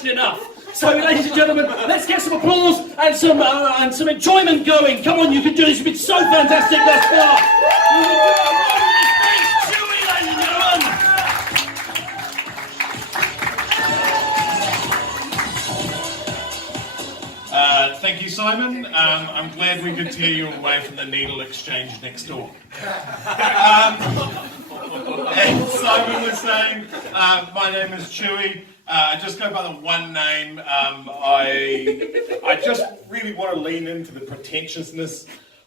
watched enough. So, ladies and gentlemen, let's get some applause and some enjoyment going. Come on, you can do this. You've been so fantastic thus far. Chewie, ladies and gentlemen. Thank you, Simon. I'm glad we could tear you away from the needle exchange next door. As Simon was saying, my name is Chewie. I just go by the one name. I just really want to lean into the pretentiousness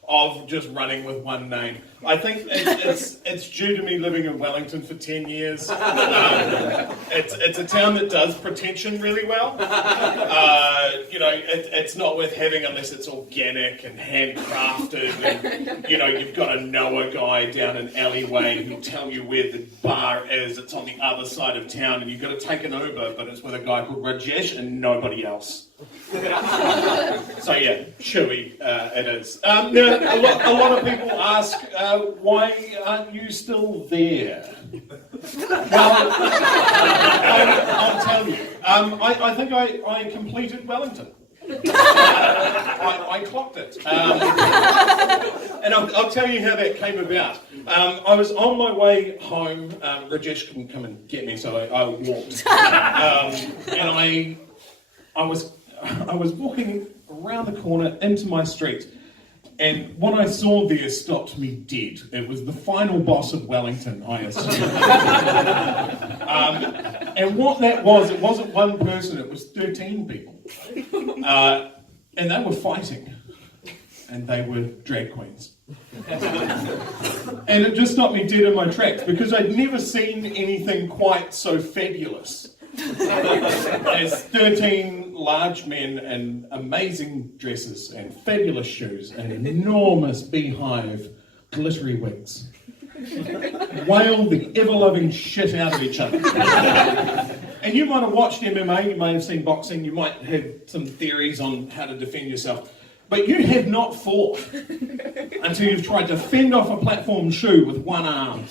of just running with one name. I think it's due to me living in Wellington for 10 years. It's a town that does pretension really well. It's not worth having unless it's organic and handcrafted. And, you've got to know a guy down an alleyway who'll tell you where the bar is. It's on the other side of town, and you've got to take an Uber, but it's with a guy called Rajesh and nobody else. So yeah, Chewie it is. A lot of people ask, why aren't you still there? Well, I'll tell you. I think I completed Wellington. I clocked it. And I'll tell you how that came about. I was on my way home. Rajesh couldn't come and get me, so I walked. And I was walking around the corner into my street, and what I saw there stopped me dead. It was the final boss of Wellington, I assume. And what that was, it wasn't one person, it was 13 people. And they were fighting, and they were drag queens. And it just stopped me dead in my tracks, because I'd never seen anything quite so fabulous as 13 large men in amazing dresses and fabulous shoes and enormous beehive glittery wigs wail the ever-loving shit out of each other. And you might have watched MMA, you may have seen boxing, you might have some theories on how to defend yourself, but you have not fought until you've tried to fend off a platform shoe with one arm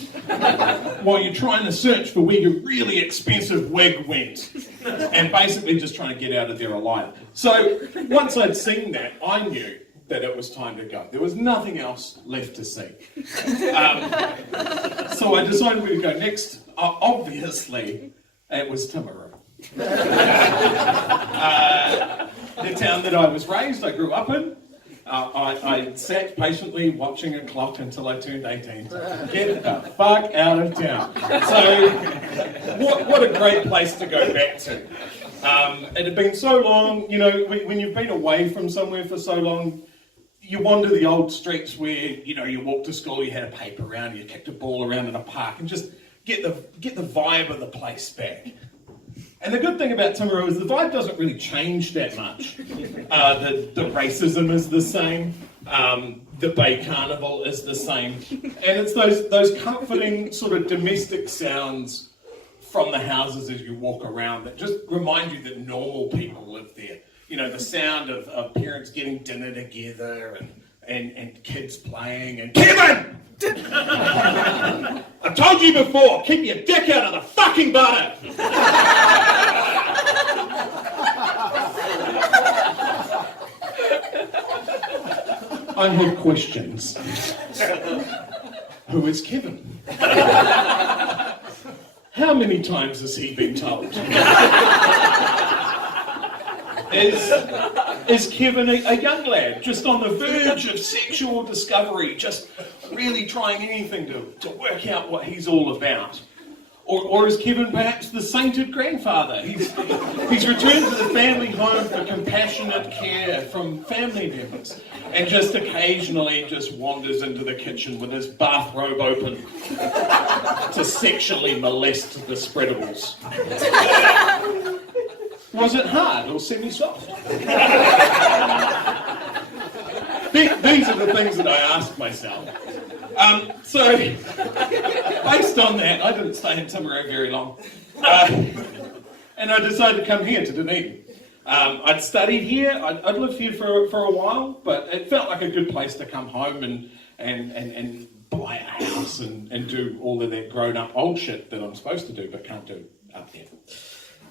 while you're trying to search for where your really expensive wig went and basically just trying to get out of there alive. So once I'd seen that, I knew that it was time to go. There was nothing else left to see. So I decided where to go next. Obviously, it was Timaru. The town that I was raised, I grew up in. I sat patiently watching a clock until I turned 18. Get the fuck out of town. So, what a great place to go back to. It had been so long, when you've been away from somewhere for so long, you wander the old streets where, you walk to school, you had a paper round, you kicked a ball around in a park, and just get the vibe of the place back. And the good thing about Timaru is the vibe doesn't really change that much. The racism is the same. The Bay Carnival is the same. And it's those comforting sort of domestic sounds from the houses as you walk around that just remind you that normal people live there. The sound of parents getting dinner together and kids playing and... Kevin! I told you before, keep your dick out of the fucking butter! I have questions. Who is Kevin? How many times has he been told? Is Kevin a young lad just on the verge of sexual discovery, just really trying anything to work out what he's all about? Or is Kevin perhaps the sainted grandfather? He's returned to the family home for compassionate care from family members and just occasionally just wanders into the kitchen with his bathrobe open to sexually molest the spreadables. Was it hard or semi-soft? These are the things that I ask myself. So, based on that, I didn't stay in Timaru very long. And I decided to come here to Dunedin. I'd studied here, I'd lived here for a while, but it felt like a good place to come home and buy a house and do all of that grown-up old shit that I'm supposed to do but can't do up here.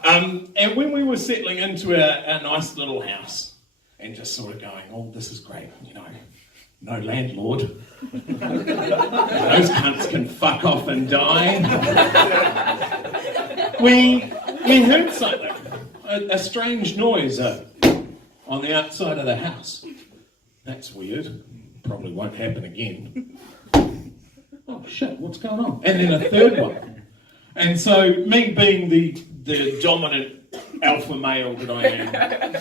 And when we were settling into our nice little house and just sort of going, oh, this is great, you know, no landlord. Those cunts can fuck off and die. We heard something, a strange noise on the outside of the house. That's weird. Probably won't happen again. Oh shit, what's going on? And then a third one. And so, me being the dominant alpha male that I am,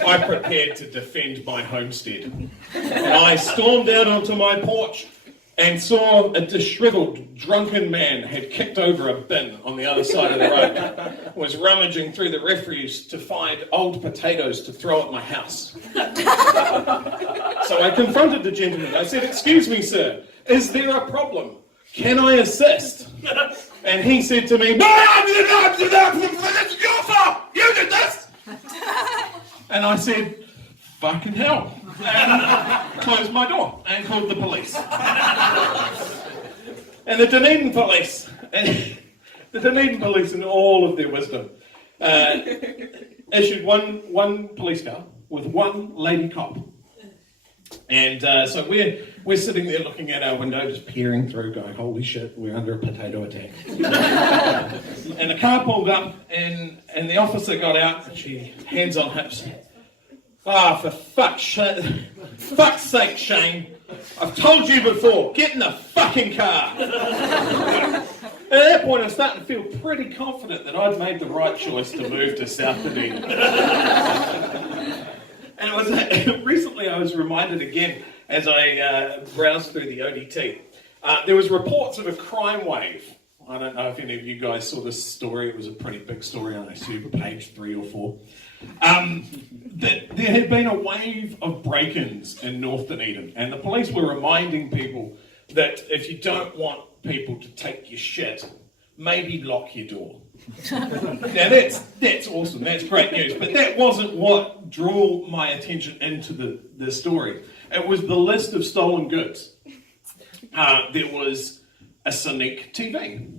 I prepared to defend my homestead. And I stormed out onto my porch and saw a disheveled, drunken man had kicked over a bin on the other side of the road, was rummaging through the refuse to find old potatoes to throw at my house. So I confronted the gentleman. I said, "Excuse me, sir, is there a problem? Can I assist?" And he said to me, "No, it's your fault! You did this!" And I said, "Fucking hell." And closed my door and called the police. And the Dunedin police, in all of their wisdom, issued one police car with one lady cop. And so we're sitting there looking at our window, just peering through, going, holy shit, we're under a potato attack. And the car pulled up, and the officer got out, and she, hands on hips, for fuck's sake, Shane, I've told you before, get in the fucking car. At that point, I was starting to feel pretty confident that I'd made the right choice to move to South Dunedin. And it was recently I was reminded again as I browsed through the ODT. There was reports of a crime wave. I don't know if any of you guys saw this story. It was a pretty big story on page 3 or 4. That there had been a wave of break-ins in North Dunedin, and the police were reminding people that if you don't want people to take your shit, maybe lock your door. Now that's awesome, that's great news, but that wasn't what drew my attention into the story. It was the list of stolen goods. There was a Sonic TV.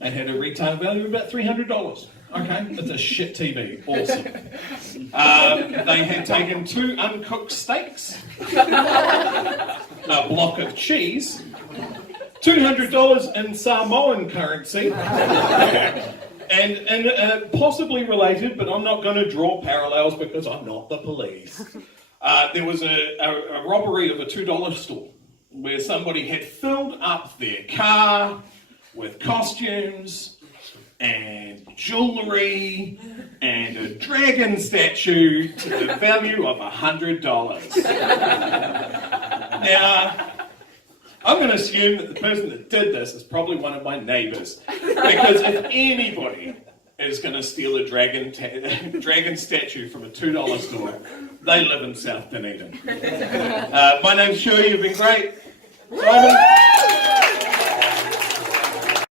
It had a retail value of about $300. Okay, it's a shit TV, awesome. They had taken 2 uncooked steaks, a block of cheese, $200 in Samoan currency, and possibly related, but I'm not going to draw parallels because I'm not the police. There was a robbery of a $2 store where somebody had filled up their car with costumes and jewellery and a dragon statue to the value of $100. Now, I'm going to assume that the person that did this is probably one of my neighbours, because if anybody is going to steal a dragon statue from a $2 store, they live in South Dunedin. My name's Chewie, you've been great. Simon?